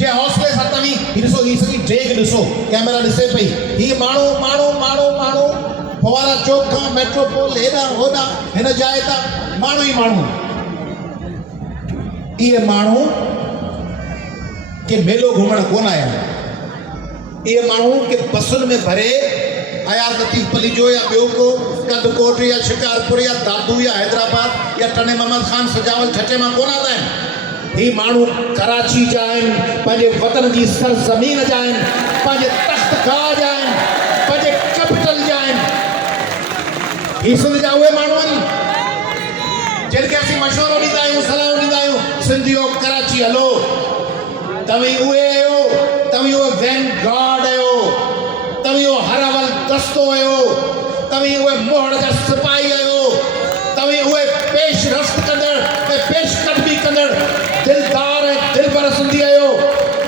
जे हौसले सां तव्हीं ही ॾिसो ही सॼी ड्रेग ॾिसो कैमरा ॾिसे पई ही माण्हू माण्हू माण्हू माण्हू फवारा चौक खां मेट्रोपोल हेॾां होॾां हिन जाइ तां माण्हू ई माण्हू इहे माण्हू के मेलो घुमण कोन आया इहे माण्हू के बसुनि में भरे अयाज़ लतीफ़ पलीजो या ॿियो को कंदकोट या शिकारपुर या दादू या हैदराबाद या टने मोहम्मद खान सजावल छटे मां कोन आंदा आहिनि ही माण्हू कराची जा आहिनि पंहिंजे वतन जी सरज़मीन जा आहिनि पंहिंजे तख़्त खां जा आहिनि पंहिंजे कैपिटल जा आहिनि ही सिंध जा उहे माण्हू आहिनि जिनखे असीं मशवरो ॾींदा आहियूं सलाह ॾींदा आहियूं सिंधियो कराची हलो तव्हीं उहे आहियो तव्हीं उहे वैनगार्ड आहियो तव्हीं उहो हरावल दस्तो आहियो तव्हीं उहे मोहड़ जा